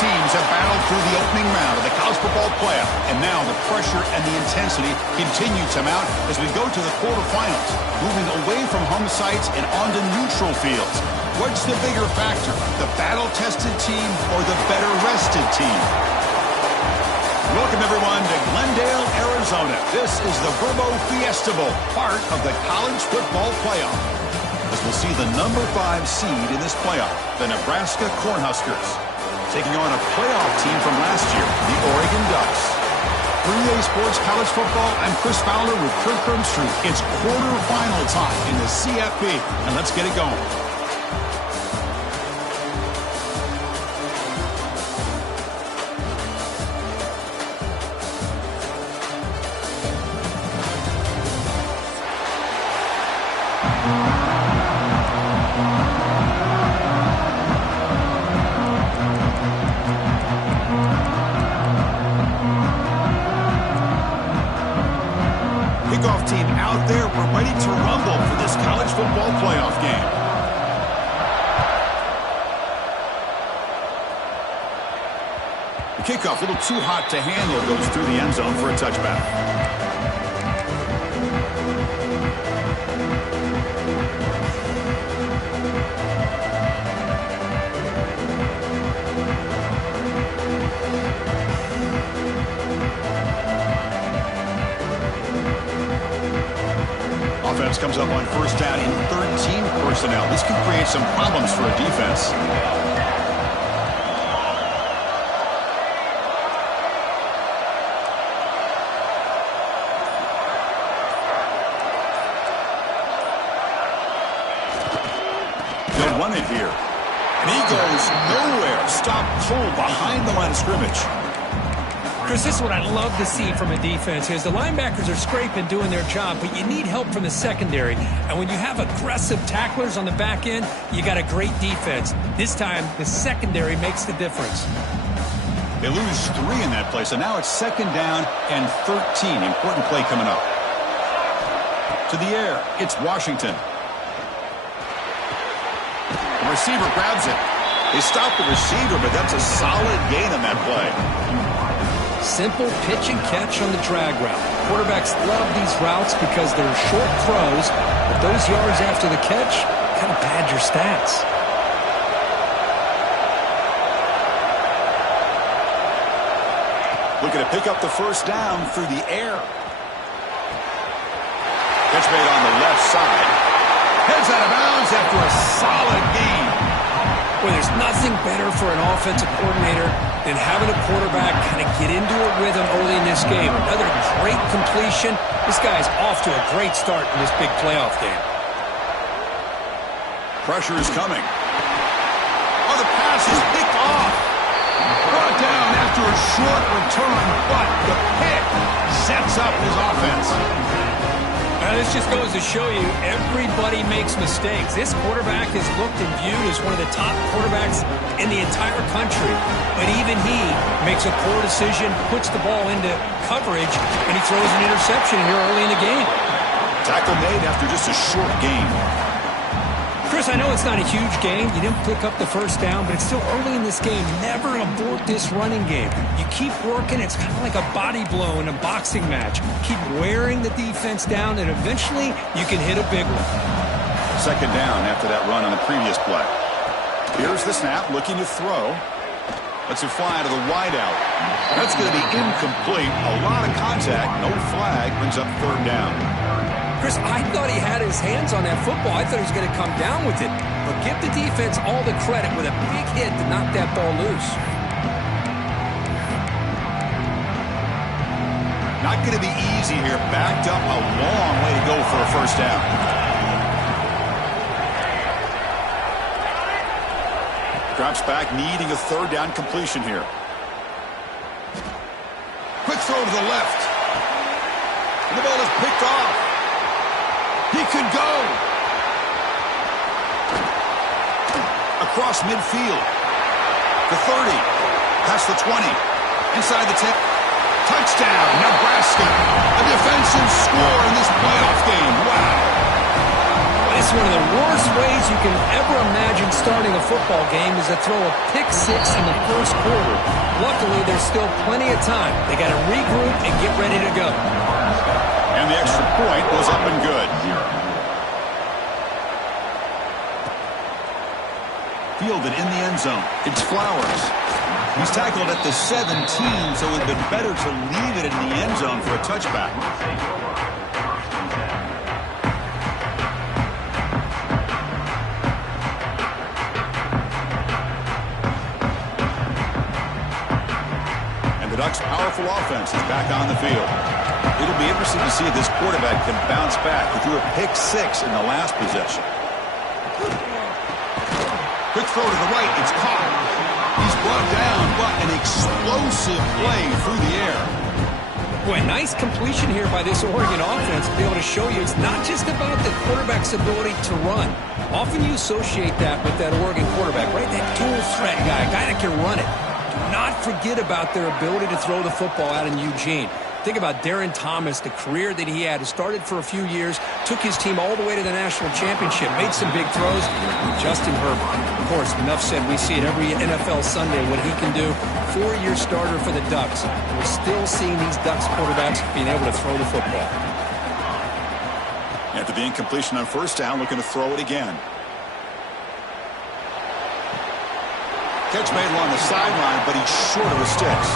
teams have battled through the opening round of the college football playoff, and now the pressure and the intensity continue to mount as we go to the quarterfinals, moving away from home sites and onto neutral fields. What's the bigger factor, the battle-tested team or the better-rested team? Welcome, everyone, to Glendale, Arizona. This is the Verbo Fiesta Bowl, part of the college football playoff, as we'll see the number 5 seed in this playoff, the Nebraska Cornhuskers, taking on a playoff team from last year, the Oregon Ducks. For EA Sports College Football, I'm Chris Fowler with Kirk Herbstreit. It's quarterfinal time in the CFP, and let's get it going. Kickoff team out there. We're ready to rumble for this college football playoff game. The kickoff, a little too hot to handle, goes through the end zone for a touchback. Offense comes up on first down in 13 personnel. This can create some problems for a defense. They'll run it here. And he goes nowhere. Stop full behind the line of scrimmage. Chris, this is what I love to see from a defense is the linebackers are scraping, doing their job, but you need help from the secondary. And when you have aggressive tacklers on the back end, you got a great defense. This time, the secondary makes the difference. They lose 3 in that play, so now it's second down and 13. Important play coming up. To the air, it's Washington. The receiver grabs it. They stop the receiver, but that's a solid gain on that play. Simple pitch and catch on the drag route. Quarterbacks love these routes because they're short throws, but those yards after the catch kind of pad your stats. Looking to pick up the first down through the air. Catch made on the left side. Heads out of bounds after a solid gain. Well, there's nothing better for an offensive coordinator than having a quarterback kind of get into a rhythm early in this game. Another great completion. This guy's off to a great start in this big playoff game. Pressure is coming. Oh, the pass is picked off. Brought down after a short return, but the pick sets up his offense. Now, this just goes to show you everybody makes mistakes. This quarterback is looked and viewed as one of the top quarterbacks in the entire country. But even he makes a poor decision, puts the ball into coverage, and he throws an interception here early in the game. Tackle made after just a short gain. Chris, I know it's not a huge game. You didn't pick up the first down, but it's still early in this game. Never abort this running game. You keep working. It's kind of like a body blow in a boxing match. Keep wearing the defense down, and eventually you can hit a big one. Second down after that run on the previous play. Here's the snap, looking to throw. Lets it fly to the wideout. That's going to be incomplete. A lot of contact. No flag. Brings up third down. Chris, I thought he had his hands on that football. I thought he was going to come down with it. But give the defense all the credit with a big hit to knock that ball loose. Not going to be easy here. Backed up a long way to go for a first down. Drops back, needing a third down completion here. Quick throw to the left. And the ball is picked off. He could go. Across midfield. The 30. Past the 20. Inside the 10. Touchdown, Nebraska. A defensive score in this playoff game. Wow. It's one of the worst ways you can ever imagine starting a football game is to throw a pick six in the first quarter. Luckily, there's still plenty of time. They got to regroup and get ready to go. And the extra point was up and good. Fielded in the end zone. It's Flowers. He's tackled at the 17, so it would have been better to leave it in the end zone for a touchback. And the Ducks' powerful offense is back on the field. It'll be interesting to see if this quarterback can bounce back. He threw a pick six in the last possession. Quick throw to the right. It's caught. He's brought down, but an explosive play through the air. Boy, nice completion here by this Oregon offense to be able to show you it's not just about the quarterback's ability to run. Often you associate that with that Oregon quarterback, right? That dual threat guy, a guy that can run it. Do not forget about their ability to throw the football out in Eugene. Think about Darren Thomas, the career that he had. He started for a few years, took his team all the way to the national championship, made some big throws. Justin Herbert, of course, enough said. We see it every NFL Sunday what he can do. 4-year starter for the Ducks. We're still seeing these Ducks quarterbacks being able to throw the football. After the incompletion on first down, looking to throw it again. Catch made along the sideline, but he's short of the sticks.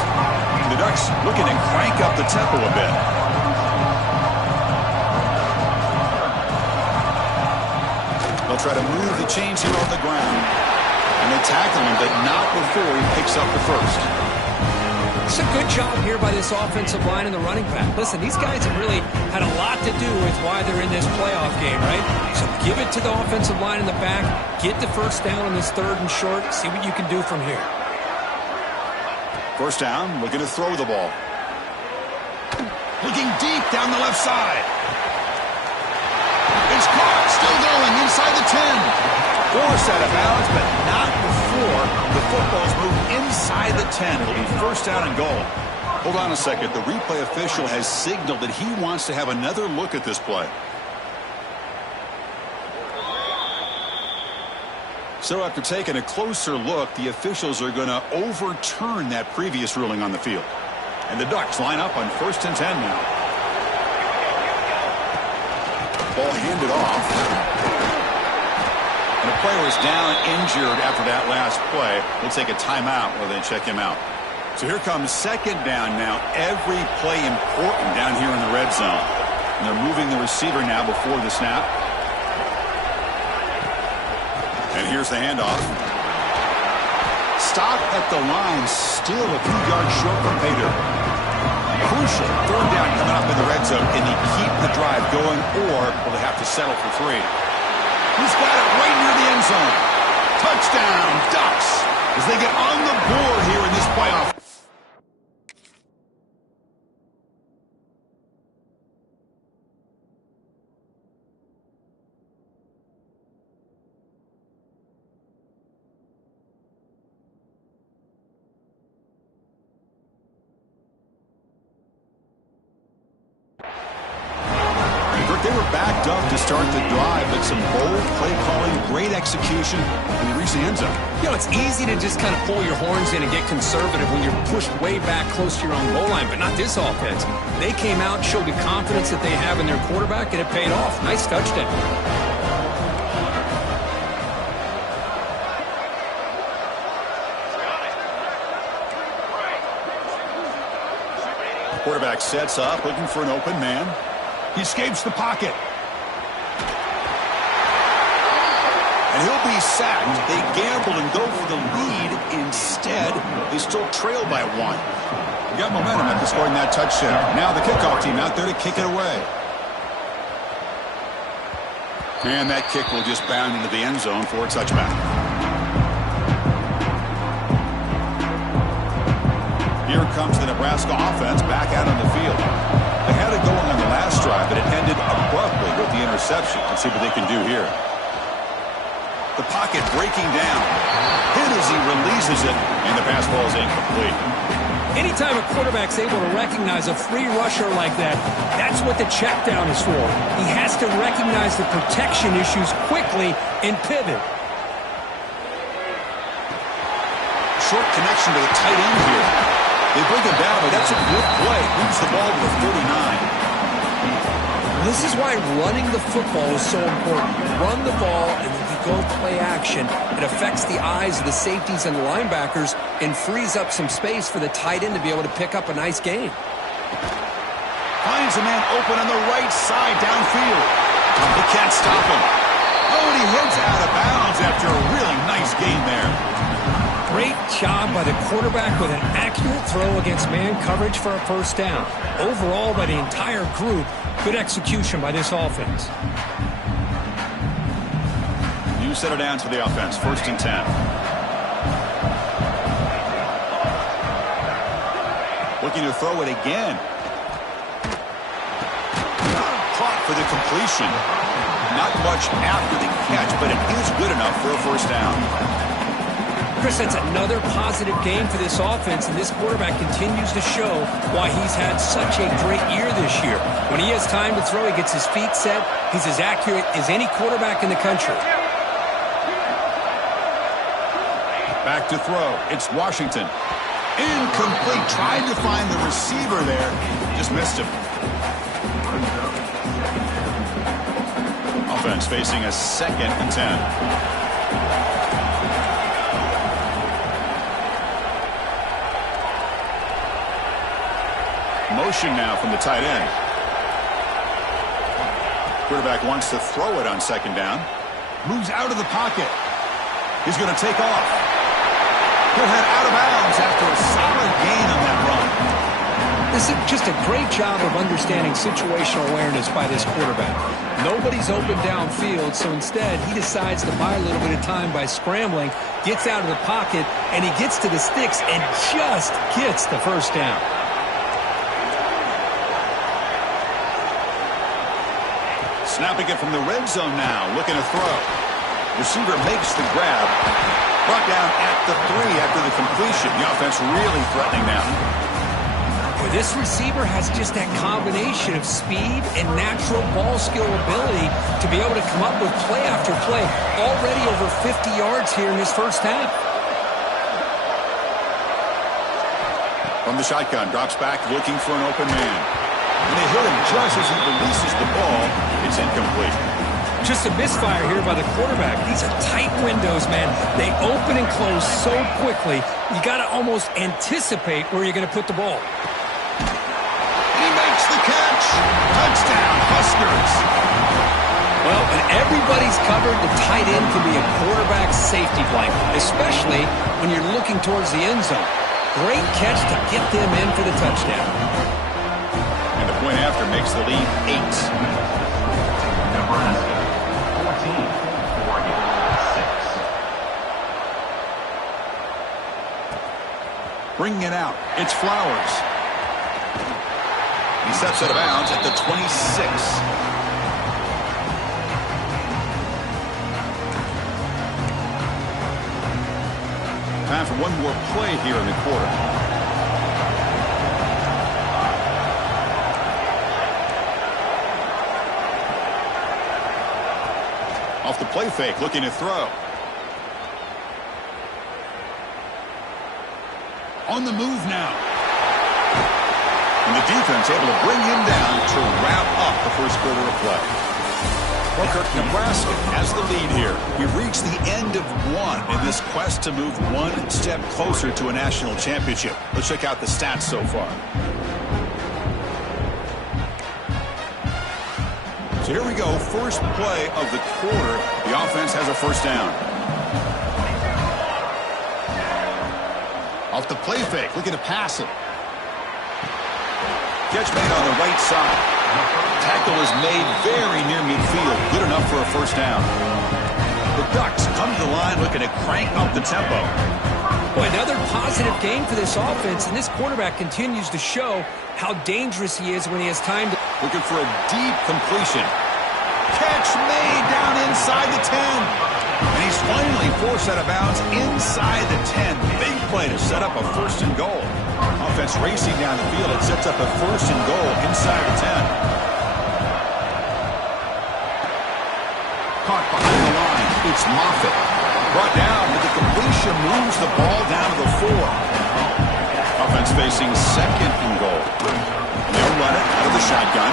The Ducks looking to crank up the tempo a bit. They'll try to move the chains here on the ground. And they tackle him, but not before he picks up the first. It's a good job here by this offensive line and the running back. Listen, these guys have really had a lot to do with why they're in this playoff game, right? So give it to the offensive line in the back. Get the first down on this third and short. See what you can do from here. First down, looking to throw the ball. Looking deep down the left side. It's caught, still going inside the 10. Forced out of bounds, but not before the football's moved inside the 10. It'll be first down and goal. Hold on a second. The replay official has signaled that he wants to have another look at this play. So after taking a closer look, the officials are going to overturn that previous ruling on the field. And the Ducks line up on first and 10 now. Ball handed off. And the player is down injured after that last play. We'll take a timeout while they check him out. So here comes second down now. Every play important down here in the red zone. And they're moving the receiver now before the snap. And here's the handoff. Stop at the line, still a few yards short from pay dirt. Crucial third down coming up in the red zone. Can he keep the drive going, or will they have to settle for 3? He's got it right near the end zone. Touchdown, Ducks, as they get on the board here in this playoff. They were backed up to start the drive, but some bold play calling, great execution, and they reached the end zone. You know, it's easy to just kind of pull your horns in and get conservative when you're pushed way back close to your own goal line, but not this offense. They came out, showed the confidence that they have in their quarterback, and it paid off. Nice touchdown. The quarterback sets up, looking for an open man. He escapes the pocket. And he'll be sacked. They gamble and go for the lead. Instead, they still trail by 1. We got momentum after scoring that touchdown. Now the kickoff team out there to kick it away. And that kick will just bound into the end zone for a touchback. Here comes the Nebraska offense back out on the field. They had it going on the last drive, but it ended abruptly with the interception. Let's see what they can do here. The pocket breaking down. Hit as he releases it, and the pass ball is incomplete. Anytime a quarterback's able to recognize a free rusher like that, that's what the check down is for. He has to recognize the protection issues quickly and pivot. Short connection to the tight end here. They bring him down, but that's a good play. Moves the ball to the 49. This is why running the football is so important. Run the ball, and then you go play action. It affects the eyes of the safeties and the linebackers and frees up some space for the tight end to be able to pick up a nice gain. Finds a man open on the right side downfield. They can't stop him. Oh, and he heads out of bounds after a really nice gain there. Great job by the quarterback with an accurate throw against man coverage for a first down. Overall, by the entire group, good execution by this offense. You set it down to the offense. 1st and 10. Looking to throw it again. Caught for the completion. Not much after the catch, but it is good enough for a first down. Chris, that's another positive game for this offense, and this quarterback continues to show why he's had such a great year this year. When he has time to throw, he gets his feet set. He's as accurate as any quarterback in the country. Back to throw. It's Washington. Incomplete. Tried to find the receiver there. Just missed him. Offense facing a 2nd and 10. Motion now from the tight end. Quarterback wants to throw it on 2nd down. Moves out of the pocket. He's going to take off. He'll head out of bounds after a solid gain on that run. This is just a great job of understanding situational awareness by this quarterback. Nobody's open downfield, so instead he decides to buy a little bit of time by scrambling, gets out of the pocket, and he gets to the sticks and just gets the first down. Snapping it from the red zone now, looking to throw. Receiver makes the grab. Brought down at the 3 after the completion. The offense really threatening now. Well, this receiver has just that combination of speed and natural ball skill ability to be able to come up with play after play. Already over 50 yards here in this first half. From the shotgun, drops back looking for an open man. And they hit him just as he releases the ball. It's incomplete. Just a misfire here by the quarterback. These are tight windows, man. They open and close so quickly. You got to almost anticipate where you're going to put the ball. He makes the catch. Touchdown, Huskers. Well, when everybody's covered, the tight end can be a quarterback's safety blanket, especially when you're looking towards the end zone. Great catch to get them in for the touchdown. And the point after makes the lead 8. Nebraska, 14-6. Bringing it out. It's Flowers. He steps out of bounds at the 26. Time for one more play here in the quarter. Off the play fake, looking to throw. On the move now. And the defense able to bring him down to wrap up the first quarter of play. Well, Nebraska has the lead here. We've reached the end of one in this quest to move one step closer to a national championship. Let's check out the stats so far. So here we go. First play of the quarter. The offense has a first down. Off the play fake. Looking to pass it. Catch made on the right side. Tackle is made very near midfield. Good enough for a first down. The Ducks come to the line looking to crank up the tempo. Boy, another positive game for this offense, and this quarterback continues to show how dangerous he is when he has time to... Looking for a deep completion. Catch made down inside the 10. And he's finally forced out of bounds inside the 10. Big play to set up a first and goal. Offense racing down the field. It sets up a first and goal inside the 10. Caught behind the line. It's Moffitt. Brought down, but the completion moves the ball down to the 4. Offense facing second and goal. They'll run it out of the shotgun.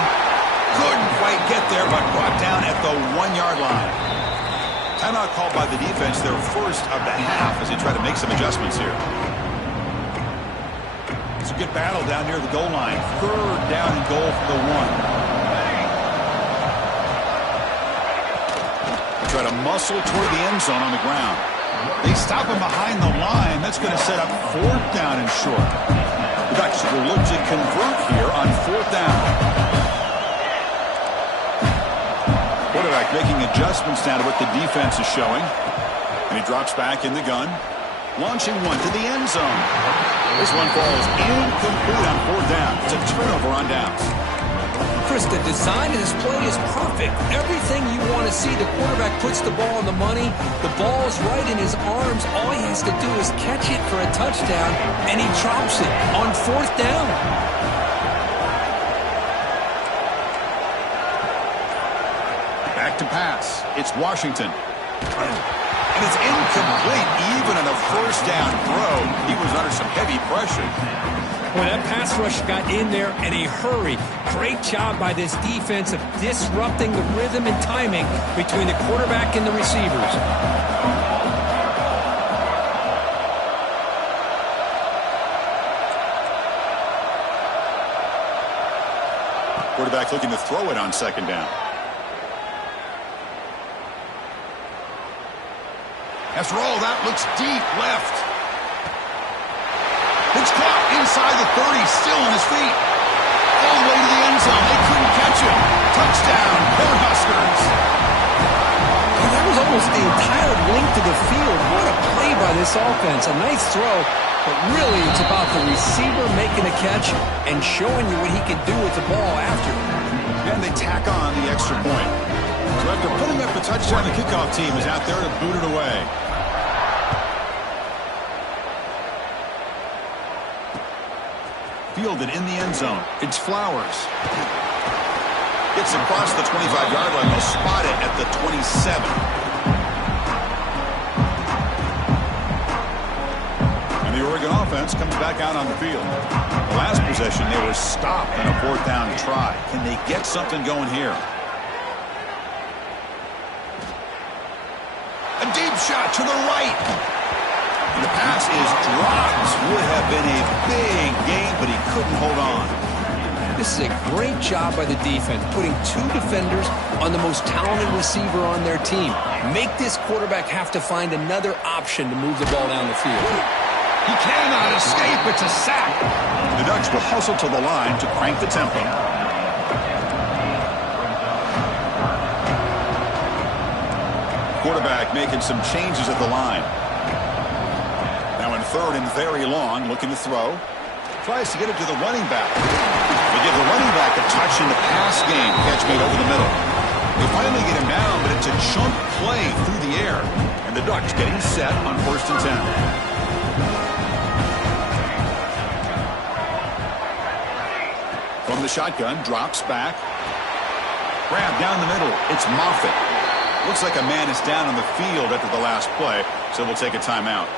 Couldn't quite get there, but brought down at the 1-yard line. Timeout called by the defense, their first of the half, as they try to make some adjustments here. It's a good battle down near the goal line. Third down and goal for the 1. They try to muscle toward the end zone on the ground. They stop him behind the line. That's going to set up fourth down and short. The Ducks will look to convert here on fourth down. Quarterback making adjustments down to what the defense is showing. And he drops back in the gun. Launching one to the end zone. This one falls incomplete on fourth down. It's a turnover on downs. Chris, the design of this play is perfect. Everything you want to see. The quarterback puts the ball on the money. The ball is right in his arms. All he has to do is catch it for a touchdown, and he drops it on fourth down. Back to pass. It's Washington. And it's incomplete even on a first down throw. He was under some heavy pressure. Well, that pass rush got in there in a hurry. Great job by this defense of disrupting the rhythm and timing between the quarterback and the receivers. Quarterback looking to throw it on second down. After all, that looks deep left. It's caught inside the 30, still on his feet. All the way to the end zone. They couldn't catch him. Touchdown, Cornhuskers. And that was almost the entire length of the field. What a play by this offense. A nice throw, but really it's about the receiver making the catch and showing you what he can do with the ball after. And they tack on the extra point. So after putting up the touchdown, the kickoff team is out there to boot it away. Fielded in the end zone. It's Flowers. Gets across the 25-yard line. They'll spot it at the 27. And the Oregon offense comes back out on the field. The last possession, they were stopped on a fourth down try. Can they get something going here? A deep shot to the right. The pass is dropped. Would have been a big game, but he couldn't hold on. This is a great job by the defense, putting two defenders on the most talented receiver on their team. Make this quarterback have to find another option to move the ball down the field. He cannot escape. It's a sack. The Ducks will hustle to the line to crank the tempo. Quarterback making some changes at the line. Now in third and very long, looking to throw. Tries to get it to the running back. They give the running back a touch in the pass game. Catch made over the middle. They finally get him down, but it's a chunk play through the air. And the Ducks getting set on first and 10. From the shotgun, drops back. Grab down the middle. It's Moffitt. Looks like a man is down on the field after the last play, so we'll take a timeout.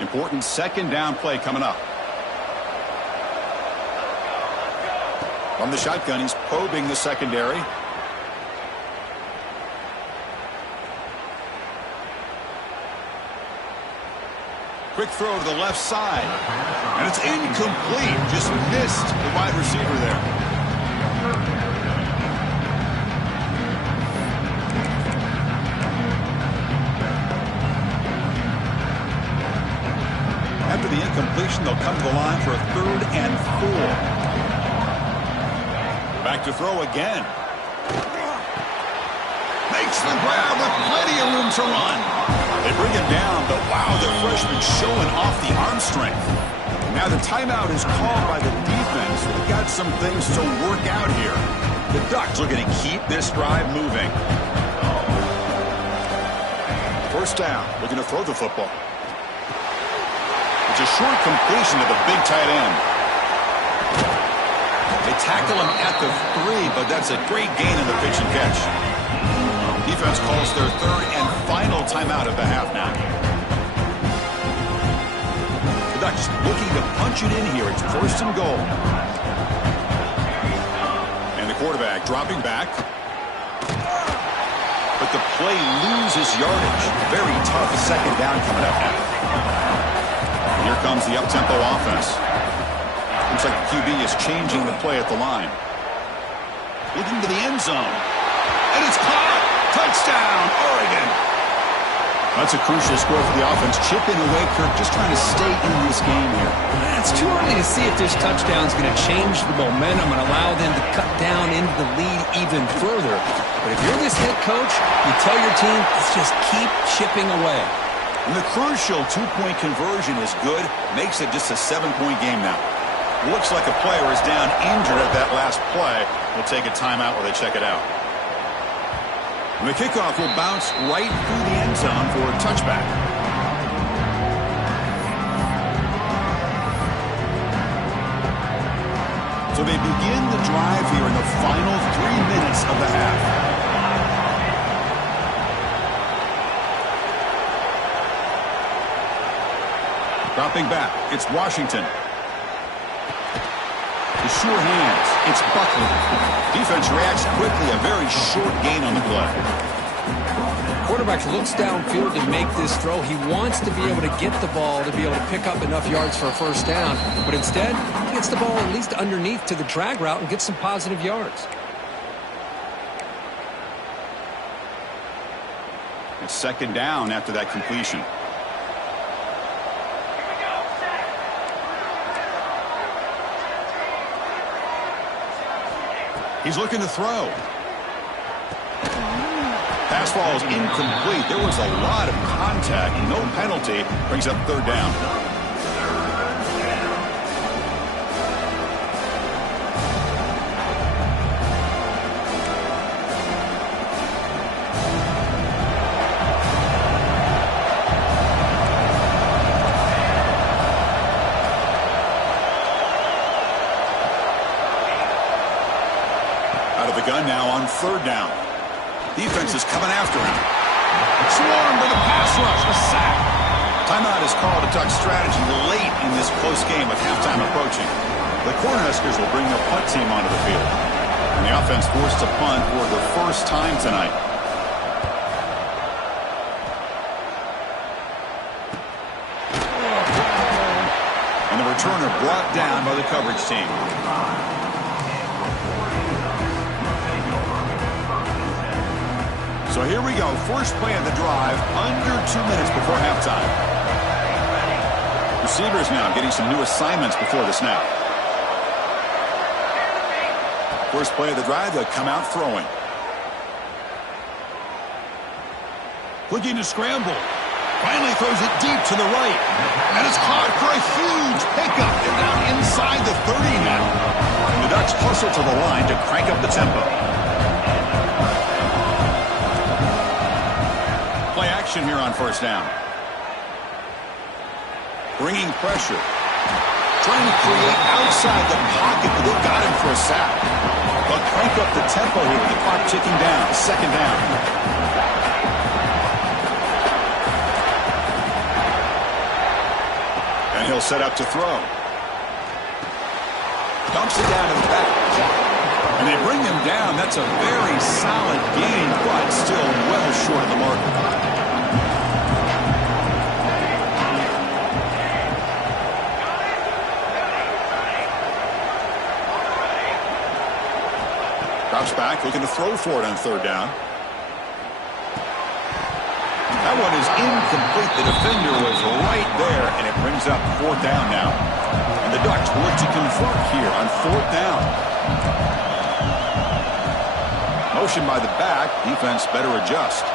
Important second down play coming up. From the shotgun, he's probing the secondary. Quick throw to the left side. And it's incomplete. Just missed the wide receiver there. After the incompletion, they'll come to the line for a 3rd and 4. Back to throw again. Makes the grab with plenty of room to run. They bring him down, but wow, the freshman showing off the arm strength. Now the timeout is called by the defense. They've got some things to work out here. The Ducks looking to keep this drive moving. First down, looking to throw the football. It's a short completion to the big tight end. They tackle him at the 3, but that's a great gain in the pitch and catch. Defense calls their third and final timeout of the half now. The Ducks looking to punch it in here. It's first and goal. And the quarterback dropping back. But the play loses yardage. Very tough second down coming up now. Here comes the up-tempo offense. Looks like the QB is changing the play at the line. Looking to the end zone. And it's caught! Touchdown, Oregon! That's a crucial score for the offense. Chipping away, Kirk, just trying to stay in this game here. It's too early to see if this touchdown is going to change the momentum and allow them to cut down into the lead even further. But if you're this head coach, you tell your team, let's just keep chipping away. And the crucial two-point conversion is good. Makes it just a 7-point game now. Looks like a player is down injured at that last play. We'll take a timeout while they check it out. And the kickoff will bounce right through the end zone for a touchback. So they begin the drive here in the final 3 minutes of the half. Dropping back, it's Washington. The sure hands, it's Buckley. Defense reacts quickly, a very short gain on the play. Quarterback looks downfield to make this throw. He wants to be able to get the ball to be able to pick up enough yards for a first down. But instead, he gets the ball at least underneath to the drag route and gets some positive yards. It's second down after that completion. He's looking to throw. Pass ball is incomplete. There was a lot of contact. No penalty. Brings up third down. Gun now on third down. Defense is coming after him. Swarmed with a pass rush, a sack. Timeout is called. A Ducks strategy late in this close game with halftime approaching. The Cornhuskers will bring their punt team onto the field. And the offense forced to punt for the first time tonight. And the returner brought down by the coverage team. So here we go. First play of the drive, under 2 minutes before halftime. Receivers now getting some new assignments before the snap. First play of the drive, they'll come out throwing. Looking to scramble. Finally throws it deep to the right. And it's caught for a huge pickup. They're down inside the 30 now. And the Ducks hustle to the line to crank up the tempo. Here on first down. Bringing pressure. Trying to create outside the pocket, but they've got him for a sack. They'll crank up the tempo here with the clock ticking down. Second down. And he'll set up to throw. Dumps it down to the back. And they bring him down. That's a very solid gain, but still well short of the mark. Drops back, looking to throw for it on third down. That one is incomplete. The defender was right there, and it brings up fourth down now. And the Ducks look to convert here on fourth down. Motion by the back. Defense better adjust.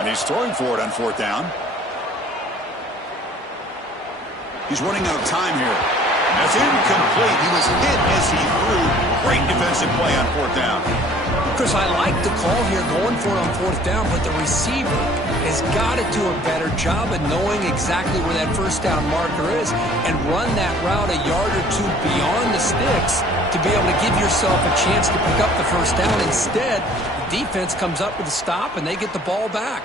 And he's throwing for it on fourth down. He's running out of time here. That's incomplete. He was hit as he threw. Great defensive play on fourth down. Chris, I like the call here going for it on fourth down, but the receiver has got to do a better job of knowing exactly where that first down marker is and run that route a yard or two beyond the sticks to be able to give yourself a chance to pick up the first down. Instead, the defense comes up with a stop and they get the ball back.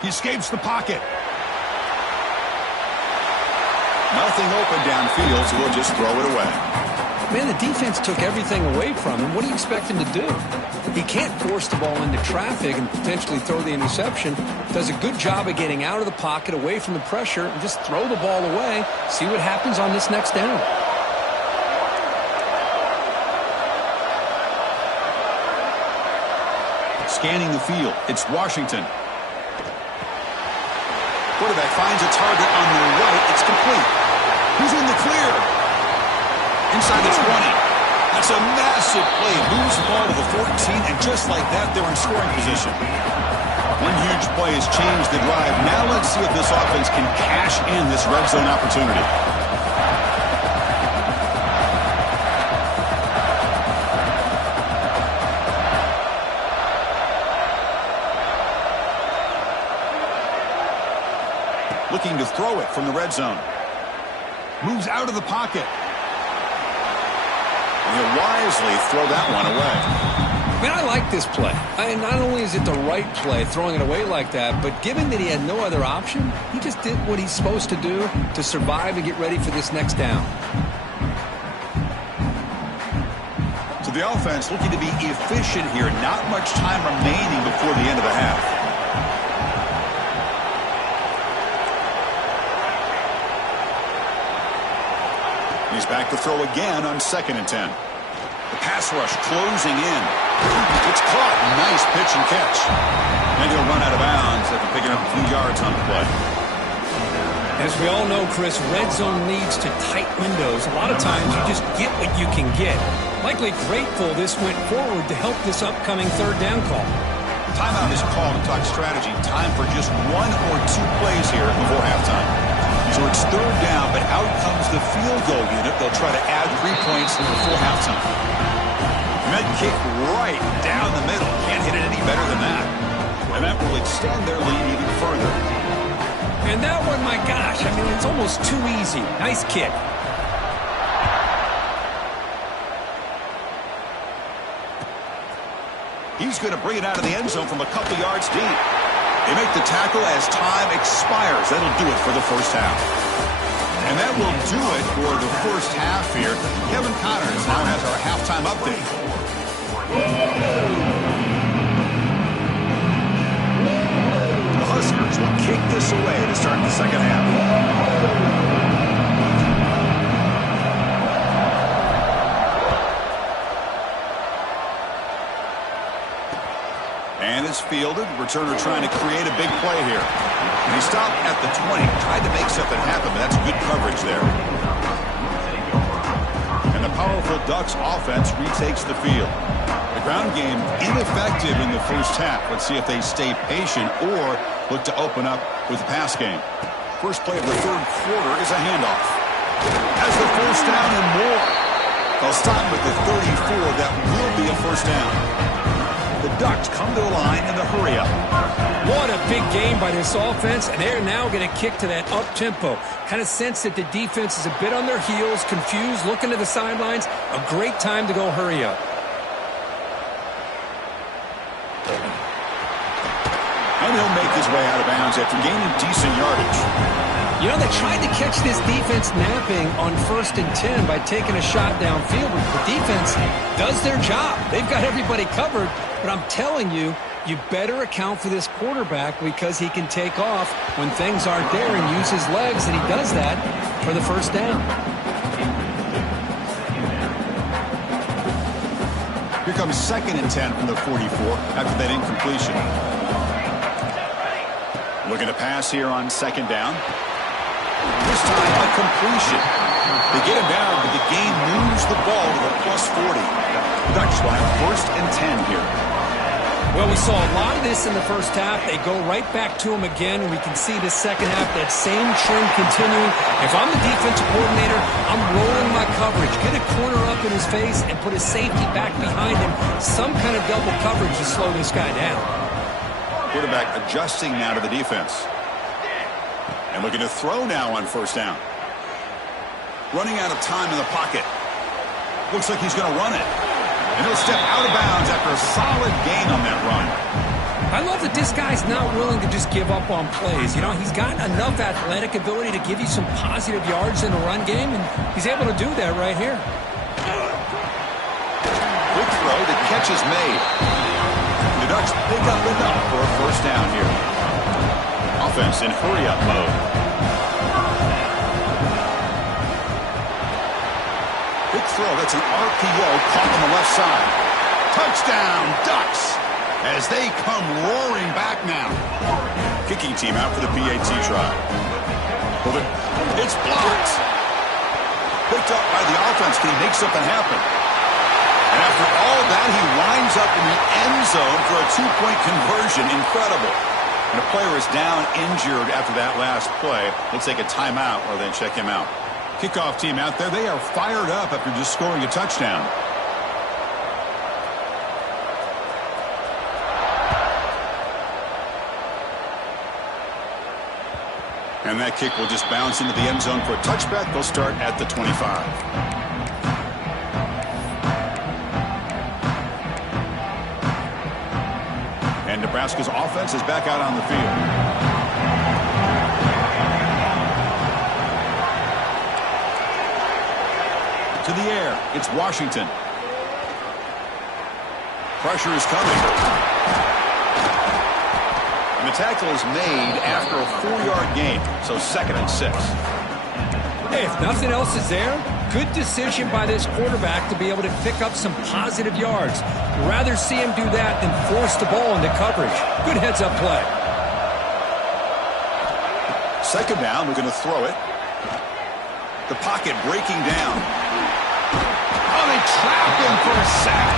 He escapes the pocket. Nothing open downfield, so we'll just throw it away. Man, the defense took everything away from him. What do you expect him to do? He can't force the ball into traffic and potentially throw the interception. Does a good job of getting out of the pocket, away from the pressure, and just throw the ball away. See what happens on this next down. Scanning the field, it's Washington. Quarterback finds a target on the right. It's complete. He's in the clear. Inside the 20. That's a massive play. Moves the ball to the 14, and just like that, they're in scoring position. One huge play has changed the drive. Now let's see if this offense can cash in this red zone opportunity. Looking to throw it from the red zone. Moves out of the pocket. And he'll wisely throw that one away. Man, I like this play. Not only is it the right play, throwing it away like that, but given that he had no other option, he just did what he's supposed to do to survive and get ready for this next down. So the offense looking to be efficient here. Not much time remaining before the end of the half. He's back to throw again on 2nd and 10. The pass rush closing in. It's caught. Nice pitch and catch. And he'll run out of bounds after picking up a few yards on the play. As we all know, Chris, red zone leads to tight windows. A lot of times you just get what you can get. Likely grateful this went forward to help this upcoming third down call. Timeout is called to talk strategy. Time for just 1 or 2 plays here before halftime. So it's third down, but out comes the field goal unit. They'll try to add 3 points before halftime. Med kick right down the middle. Can't hit it any better than that. And that will extend their lead even further. And that one, my gosh, I mean, it's almost too easy. Nice kick. He's going to bring it out of the end zone from a couple yards deep. They make the tackle as time expires. That'll do it for the first half. And that will do it for the first half here. Kevin Connors now has our halftime update. The Huskers will kick this away to start the second half. And it's fielded. Returner trying to create a big play here. And he stopped at the 20. Tried to make something happen, but that's good coverage there. And the powerful Ducks offense retakes the field. The ground game ineffective in the first half. Let's see if they stay patient or look to open up with the pass game. First play of the third quarter is a handoff. Has the first down and more. They'll stop with the 34. That will be a first down. The Ducks come to the line in the hurry-up. What a big game by this offense, and they're now going to kick to that up-tempo. Kind of sense that the defense is a bit on their heels, confused, looking to the sidelines. A great time to go hurry up. And he'll make his way out of bounds after gaining decent yardage. You know, they tried to catch this defense napping on 1st and 10 by taking a shot downfield, but the defense does their job. They've got everybody covered, but I'm telling you, you better account for this quarterback because he can take off when things aren't there and use his legs, and he does that for the first down. Here comes 2nd and 10 from the 44 after that incompletion. Looking to pass here on 2nd down. This time a completion. They get him down, but the game moves the ball to the +40. The Ducks will have 1st and 10 here. Well, we saw a lot of this in the first half. They go right back to him again, and we can see the second half, that same trend continuing. If I'm the defensive coordinator, I'm rolling my coverage. Get a corner up in his face and put a safety back behind him. Some kind of double coverage to slow this guy down. Quarterback adjusting now to the defense. And looking to throw now on first down. Running out of time in the pocket. Looks like he's going to run it. And he'll step out of bounds after a solid gain on that run. I love that this guy's not willing to just give up on plays. You know, he's got enough athletic ability to give you some positive yards in the run game, and he's able to do that right here. Quick throw, the catch is made. The Ducks pick up enough for a first down here. Offense in hurry-up mode. Quick throw, that's an RPO caught on the left side. Touchdown, Ducks, as they come roaring back now. Kicking team out for the PAT try. It's blocked. Picked up by the offense. Can he make something happen? And after all that, he winds up in the end zone for a two-point conversion. Incredible. And a player is down injured after that last play. Looks like a timeout or then check him out. Kickoff team out there. They are fired up after just scoring a touchdown. And that kick will just bounce into the end zone for a touchback. They'll start at the 25. And Nebraska's offense is back out on the field. To the air, it's Washington. Pressure is coming. And the tackle is made after a 4-yard gain, so 2nd and 6. Hey, if nothing else is there, good decision by this quarterback to be able to pick up some positive yards. Rather see him do that than force the ball into coverage. Good heads-up play. 2nd down, we're going to throw it. The pocket breaking down. Oh, they trap him for a sack.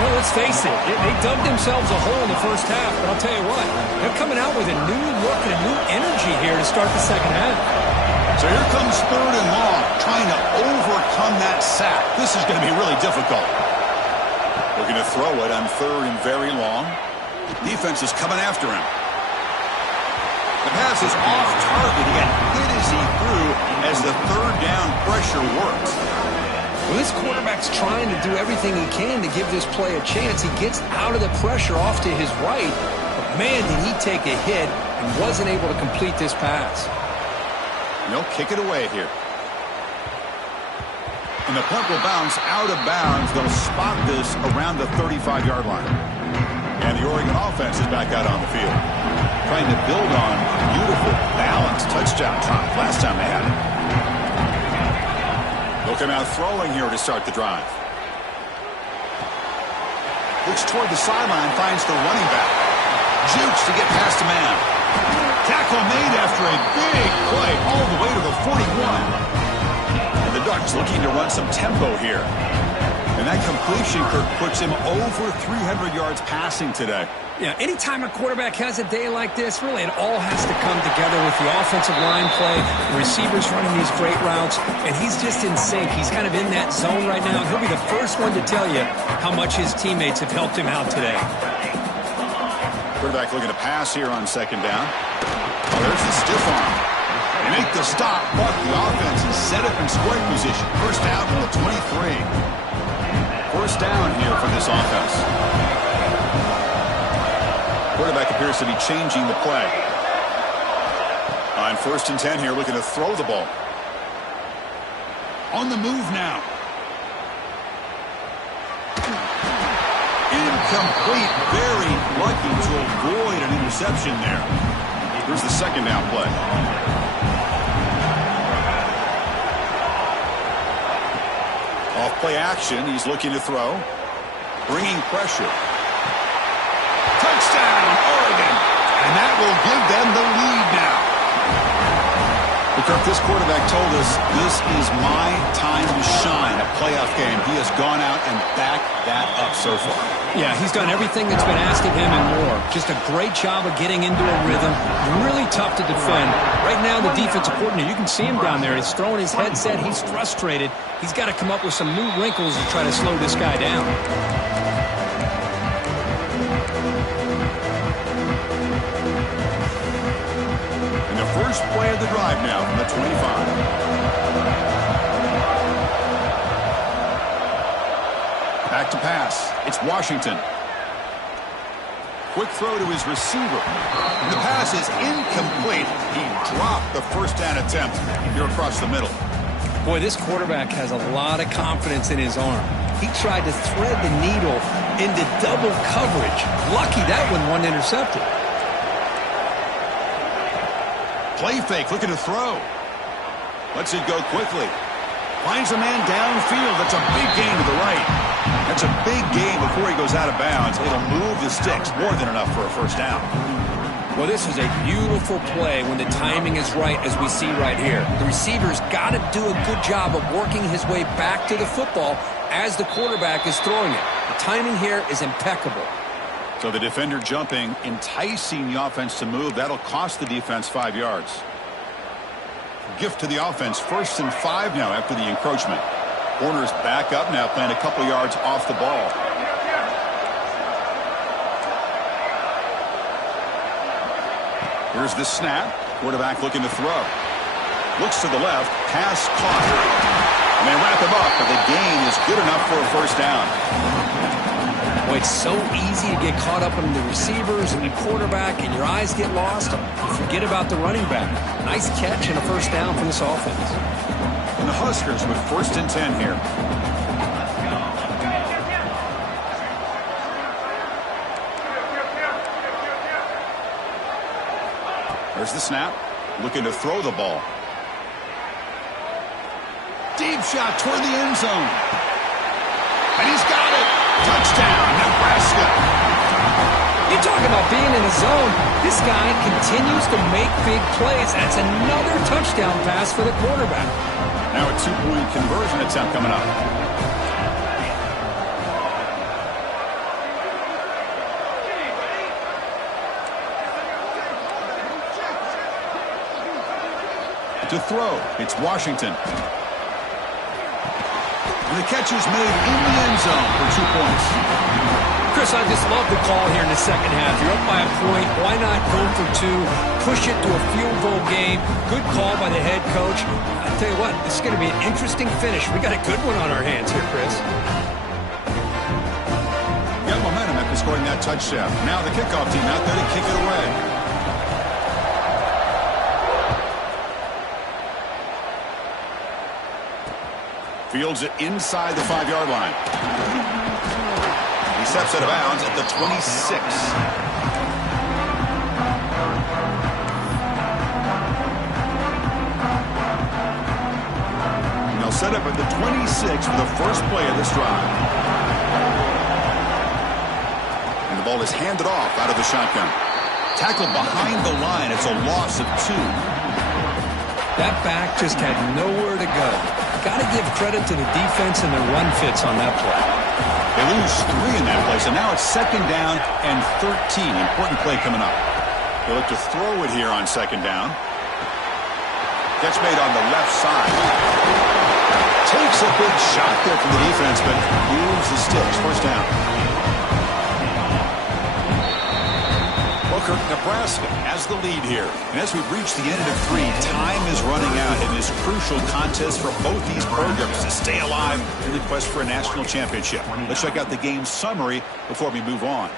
Well, let's face it, they dug themselves a hole in the first half, but I'll tell you what, they're coming out with a new look and a new energy here to start the second half. So here comes 3rd and long, trying to overcome that sack. This is going to be really difficult. We're going to throw it on 3rd and very long. Defense is coming after him. The pass is off target. He got hit as he threw as the 3rd down pressure works. Well, this quarterback's trying to do everything he can to give this play a chance. He gets out of the pressure off to his right, but man, did he take a hit and wasn't able to complete this pass. They'll kick it away here. And the punt will bounce out of bounds. They'll spot this around the 35-yard line. And the Oregon offense is back out on the field, trying to build on a beautiful, balanced touchdown drive last time they had it. They'll come out throwing here to start the drive. Looks toward the sideline, finds the running back. Jukes to get past a man. Tackle made after a big play all the way to the 41. And the Ducks looking to run some tempo here. And that completion, Kirk, puts him over 300 yards passing today. Yeah, anytime a quarterback has a day like this, really it all has to come together with the offensive line play, the receivers running these great routes, and he's just in sync. He's kind of in that zone right now. He'll be the first one to tell you how much his teammates have helped him out today. Quarterback looking to pass here on 2nd down. Oh, there's the stiff arm. They make the stop, but the offense is set up in scoring position. First down from the 23. First down here for this offense. Quarterback appears to be changing the play. On 1st and 10 here, looking to throw the ball. On the move now. Incomplete. Very lucky to avoid an interception there. Here's the 2nd down play. Off play action, he's looking to throw. Bringing pressure. Touchdown, Oregon! And that will give them the lead now. The Kirk, this quarterback told us this is my time to shine, a playoff game. He has gone out and backed that up so far. Yeah, he's done everything that's been asked of him and more. Just a great job of getting into a rhythm. Really tough to defend. Right now, the defensive coordinator, you can see him down there. He's throwing his headset. He's frustrated. He's got to come up with some new wrinkles to try to slow this guy down. First play of the drive now from the 25. Back to pass. It's Washington. Quick throw to his receiver. The pass is incomplete. He dropped the first down attempt here across the middle. Boy, this quarterback has a lot of confidence in his arm. He tried to thread the needle into double coverage. Lucky that one wasn't intercepted. Play fake, looking to throw. Lets it go quickly. Finds a man downfield. That's a big gain to the right. That's a big gain before he goes out of bounds. It'll move the sticks more than enough for a first down. Well, this is a beautiful play when the timing is right, as we see right here. The receiver's got to do a good job of working his way back to the football as the quarterback is throwing it. The timing here is impeccable. So the defender jumping, enticing the offense to move. That'll cost the defense 5 yards. Gift to the offense. 1st and 5 now after the encroachment. Corners back up now, playing a couple yards off the ball. Here's the snap. Quarterback looking to throw. Looks to the left. Pass caught. And they wrap him up, but the gain is good enough for a first down. Boy, it's so easy to get caught up in the receivers and the quarterback, and your eyes get lost. You forget about the running back. Nice catch and a first down for this offense. And the Huskers with 1st and 10 here. There's the snap. Looking to throw the ball. Deep shot toward the end zone. And he's got it. Touchdown, Nebraska. You talk about being in the zone. This guy continues to make big plays. That's another touchdown pass for the quarterback. Now a 2-point conversion attempt coming up. To throw, it's Washington. And the catch is made in the end zone for 2 points. Chris, I just love the call here in the second half. You're up by a point. Why not go for 2? Push it to a field goal game. Good call by the head coach. I tell you what, this is going to be an interesting finish. We got a good one on our hands here, Chris. Got momentum after scoring that touchdown. Now the kickoff team out there to kick it away. Fields it inside the 5-yard line. He steps out of bounds at the 26. And they'll set up at the 26 for the first play of this drive. And the ball is handed off out of the shotgun. Tackled behind the line. It's a loss of 2. That back just had nowhere to go. Got to give credit to the defense and the run fits on that play. They lose 3 in that play, so now it's 2nd down and 13. Important play coming up. They look to throw it here on 2nd down. Catch made on the left side. Takes a big shot there from the defense, but moves the sticks. First down. Nebraska has the lead here. And as we've reached the end of 3, time is running out in this crucial contest for both these programs to stay alive in the quest for a national championship. Let's check out the game summary before we move on.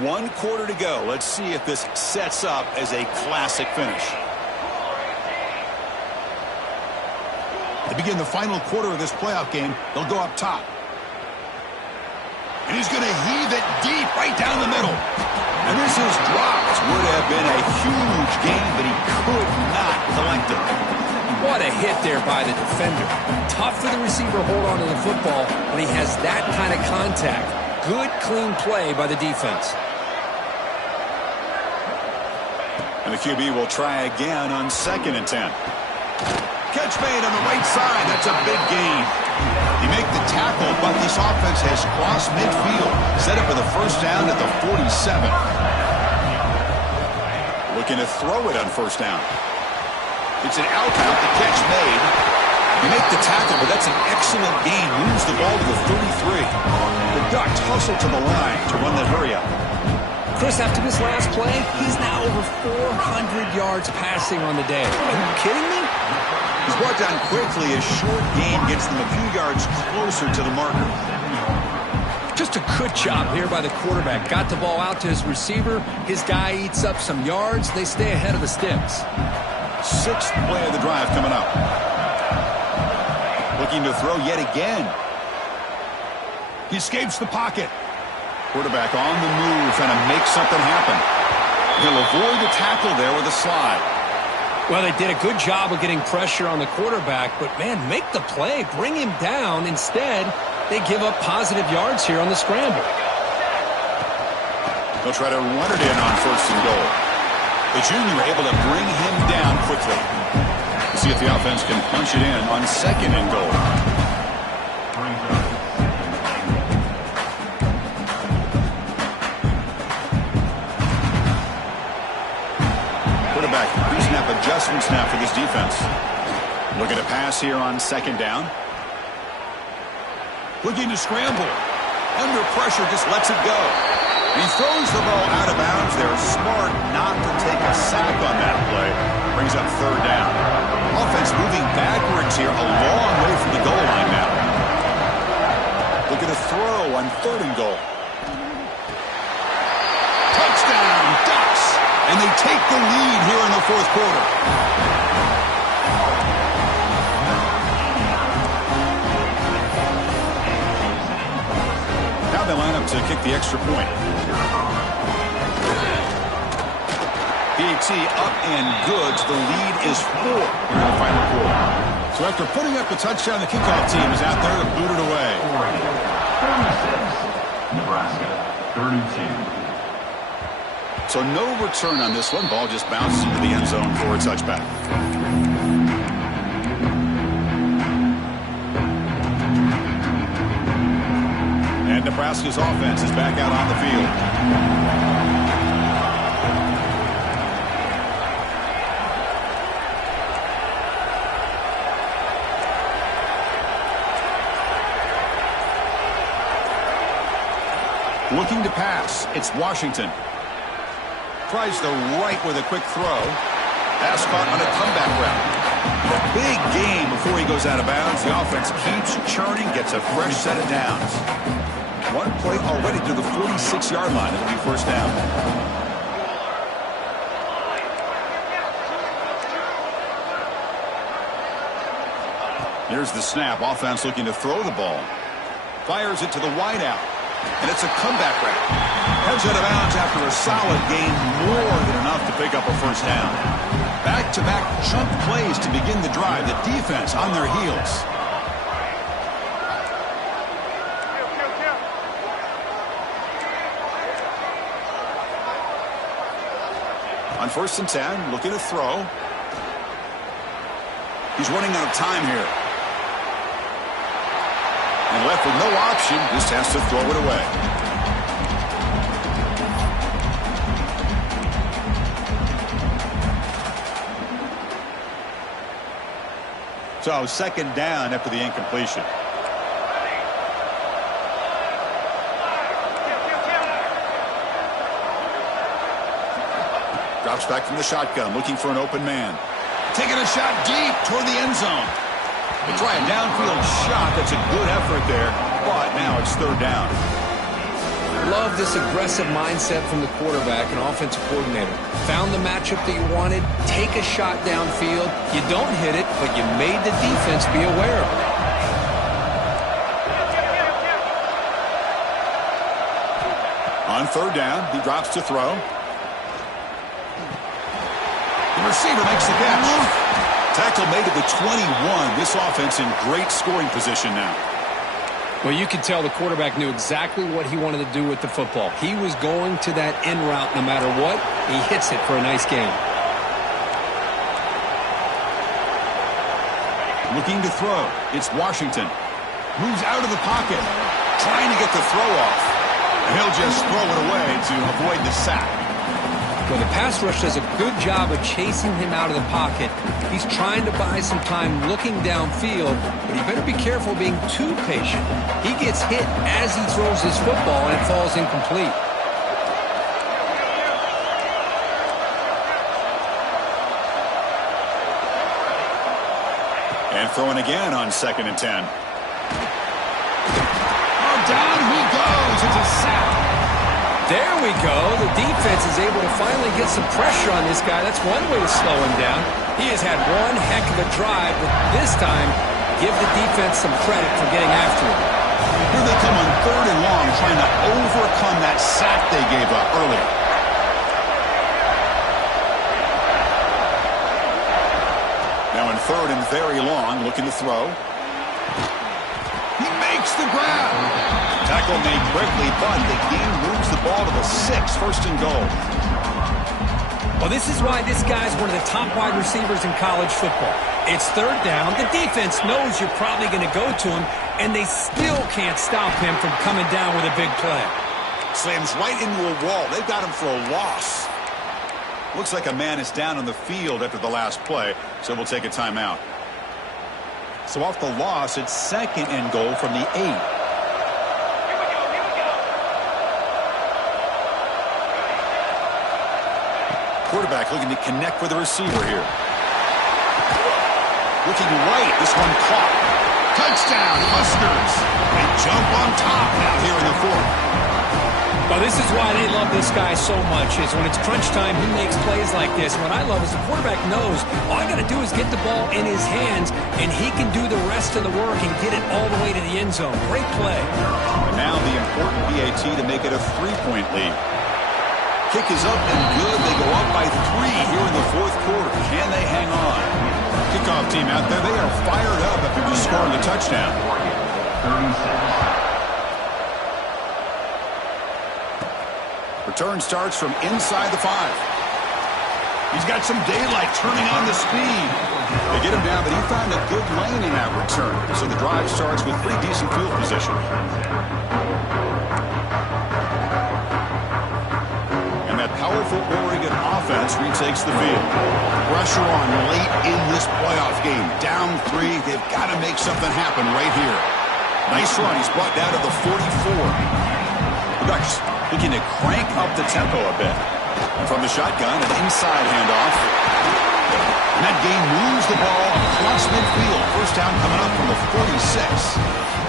1 quarter to go. Let's see if this sets up as a classic finish. To begin the final quarter of this playoff game, they'll go up top. And he's going to heave it deep right down the middle. And this is dropped. Would have been a huge gain, but he could not collect it. What a hit there by the defender. Tough for the receiver to hold on to the football when he has that kind of contact. Good, clean play by the defense. And the QB will try again on 2nd and 10. Catch made on the right side. That's a big gain. You make the tackle, but this offense has crossed midfield. Set up for the first down at the 47. Looking to throw it on first down. It's an out route. The catch made. You make the tackle, but that's an excellent gain. Moves the ball to the 33. The Ducks hustle to the line to run that hurry up. Chris, after this last play, he's now over 400 yards passing on the day. Are you kidding me? He's brought down quickly. A short gain gets them a few yards closer to the marker. Just a good job here by the quarterback. Got the ball out to his receiver. His guy eats up some yards. They stay ahead of the sticks. Sixth play of the drive coming up. Looking to throw yet again. He escapes the pocket. Quarterback on the move, trying to make something happen. He'll avoid the tackle there with a slide. Well, they did a good job of getting pressure on the quarterback, but, man, make the play. Bring him down. Instead, they give up positive yards here on the scramble. They'll try to run it in on first and goal. The junior able to bring him down quickly. See if the offense can punch it in on second and goal. Quarterback pre-snap adjustments now for this defense. Looking to pass here on second down. Looking to scramble. Under pressure, just lets it go. He throws the ball out of bounds. They're smart not to take a sack on that play. Brings up third down. Offense moving backwards here, a long way from the goal line now. Looking to throw on third and goal. Touchdown, Ducks! And they take the lead here in the fourth quarter. Now they line up to kick the extra point. PAT up and good. The lead is 4 here in the final quarter. So after putting up a touchdown, the kickoff team is out there to boot it away. 36, Nebraska, 32. So no return on this one. Ball just bounces into the end zone for a touchback. And Nebraska's offense is back out on the field. Looking to pass. It's Washington. Tries the right with a quick throw. Pass caught on a comeback route. A big game before he goes out of bounds. The offense keeps churning, gets a fresh set of downs. One play already to the 46-yard line. It'll be first down. Here's the snap. Offense looking to throw the ball. Fires it to the wideout. And it's a comeback route. Heads out of bounds after a solid game, more than enough to pick up a first down. Back-to-back chunk plays to begin the drive. The defense on their heels. On first and 10, looking to throw. He's running out of time here. And left with no option, just has to throw it away. So second down after the incompletion. Drops back from the shotgun, looking for an open man. Taking a shot deep toward the end zone. They try a downfield shot. That's a good effort there, but now it's third down. Love this aggressive mindset from the quarterback and offensive coordinator. Found the matchup that you wanted. Take a shot downfield. You don't hit it, but you made the defense be aware of it. On third down, he drops to throw. The receiver makes the catch. Tackle made at the 21. This offense in great scoring position now. Well, you could tell the quarterback knew exactly what he wanted to do with the football. He was going to that in route no matter what. He hits it for a nice gain. Looking to throw. It's Washington. Moves out of the pocket. Trying to get the throw off. And he'll just throw it away to avoid the sack. Well, the pass rush does a good job of chasing him out of the pocket. He's trying to buy some time looking downfield, but he better be careful being too patient. He gets hit as he throws his football, and it falls incomplete. And throwing again on 2nd and 10. Oh, down he goes. It's a sack. There we go. The defense is able to finally get some pressure on this guy. That's one way to slow him down. He has had one heck of a drive, but this time, give the defense some credit for getting after him. Here they come on 3rd and long, trying to overcome that sack they gave up earlier. Now in 3rd and very long, looking to throw. He makes the grab. Tackle made quickly, but the game moves the ball to the 6, 1st and goal. Well, this is why this guy's one of the top wide receivers in college football. It's 3rd down. The defense knows you're probably going to go to him, and they still can't stop him from coming down with a big play. Slams right into a wall. They've got him for a loss. Looks like a man is down on the field after the last play, so we'll take a timeout. So off the loss, it's 2nd and goal from the 8. Quarterback looking to connect with the receiver here. Looking right. This one caught. Touchdown, Huskers. And jump on top now here in the 4th. Well, this is why they love this guy so much, is when it's crunch time, he makes plays like this. What I love is the quarterback knows all I got to do is get the ball in his hands, and he can do the rest of the work and get it all the way to the end zone. Great play. And now the important PAT to make it a 3-point lead. Kick is up and good. They go up by 3 here in the 4th quarter. Can they hang on? Kickoff team out there. They are fired up after just scoring a touchdown. 36. Return starts from inside the 5. He's got some daylight turning on the speed. They get him down, but he found a good lane in that return. So the drive starts with pretty decent field position. That powerful Oregon offense retakes the field. Pressure on late in this playoff game. Down 3. They've got to make something happen right here. Nice run. He's brought down to the 44. The Ducks looking to crank up the tempo a bit. And from the shotgun, an inside handoff. And that game moves the ball across midfield. First down coming up from the 46.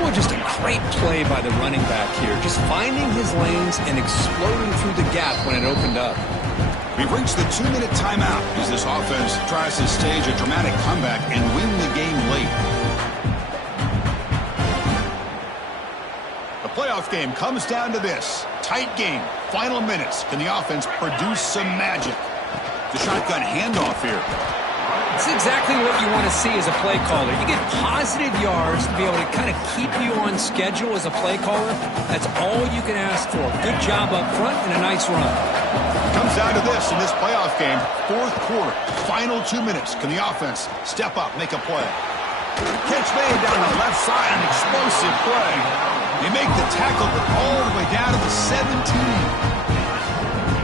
Well, just a great play by the running back here. Just finding his lanes and exploding through the gap when it opened up. We've reached the 2-minute timeout as this offense tries to stage a dramatic comeback and win the game late. The playoff game comes down to this. Tight game. Final minutes. Can the offense produce some magic? The shotgun handoff here. It's exactly what you want to see as a play caller. You get positive yards to be able to kind of keep you on schedule as a play caller. That's all you can ask for. Good job up front and a nice run. It comes down to this in this playoff game. 4th quarter. Final 2 minutes. Can the offense step up, make a play? Catch made down the left side. An explosive play. They make the tackle, but all the way down to the 17.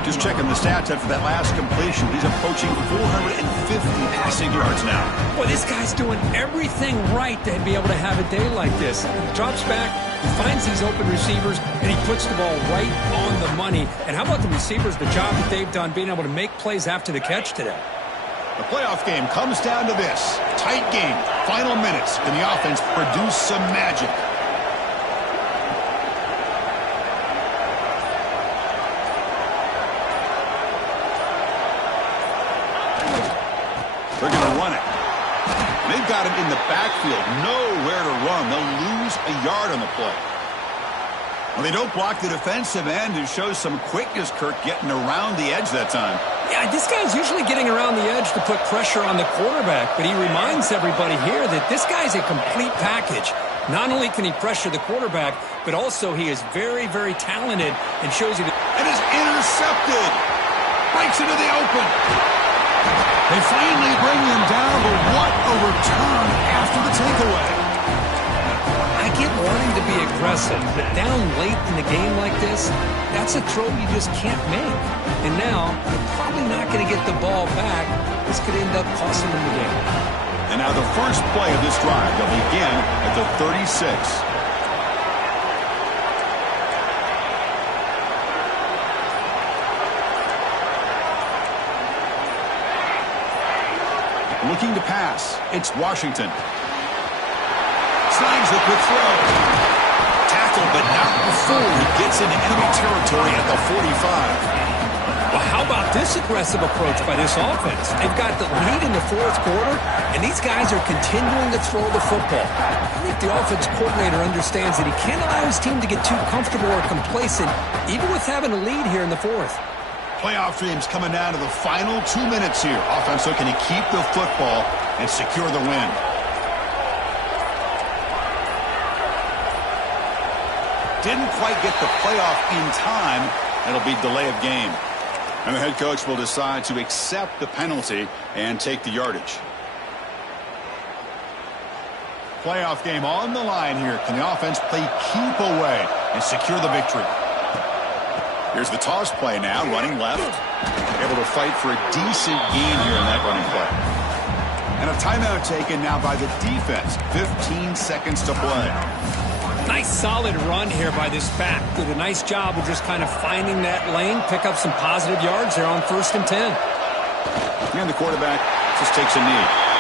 Just checking the stats after that last completion. He's approaching 450 passing yards now. Boy, this guy's doing everything right to be able to have a day like this. He drops back, he finds these open receivers, and he puts the ball right on the money. And how about the receivers, the job that they've done being able to make plays after the catch today? The playoff game comes down to this. Tight game. Final minutes. Can the offense produce some magic? They're going to run it. They've got him in the backfield. Nowhere to run. They'll lose a yard on the play. Well, they don't block the defensive end and show some quickness, Kirk, getting around the edge that time. Yeah, this guy's usually getting around the edge to put pressure on the quarterback, but he reminds everybody here that this guy's a complete package. Not only can he pressure the quarterback, but also he is very, very talented and shows you that. And is intercepted. Breaks into the open. They finally bring him down, but what a return after the takeaway. I get wanting to be aggressive, but down late in the game like this, that's a throw you just can't make. And now, you're probably not going to get the ball back. This could end up costing them the game. And now the first play of this drive, they'll begin at the 36. Looking to pass. It's Washington. Slides the quick throw. Tackled, but not before he gets into enemy territory at the 45. Well, how about this aggressive approach by this offense? They've got the lead in the fourth quarter, and these guys are continuing to throw the football. I think the offense coordinator understands that he can't allow his team to get too comfortable or complacent, even with having a lead here in the fourth. Playoff dreams coming down to the final 2 minutes here. Offense looking to keep the football and secure the win. Didn't quite get the playoff in time. It'll be delay of game. And the head coach will decide to accept the penalty and take the yardage. Playoff game on the line here. Can the offense play keep away and secure the victory? Here's the toss play now, running left. Able to fight for a decent gain here in that running play. And a timeout taken now by the defense. 15 seconds to play. Nice solid run here by this back. Did a nice job of just kind of finding that lane, pick up some positive yards there on 1st and 10. And the quarterback just takes a knee.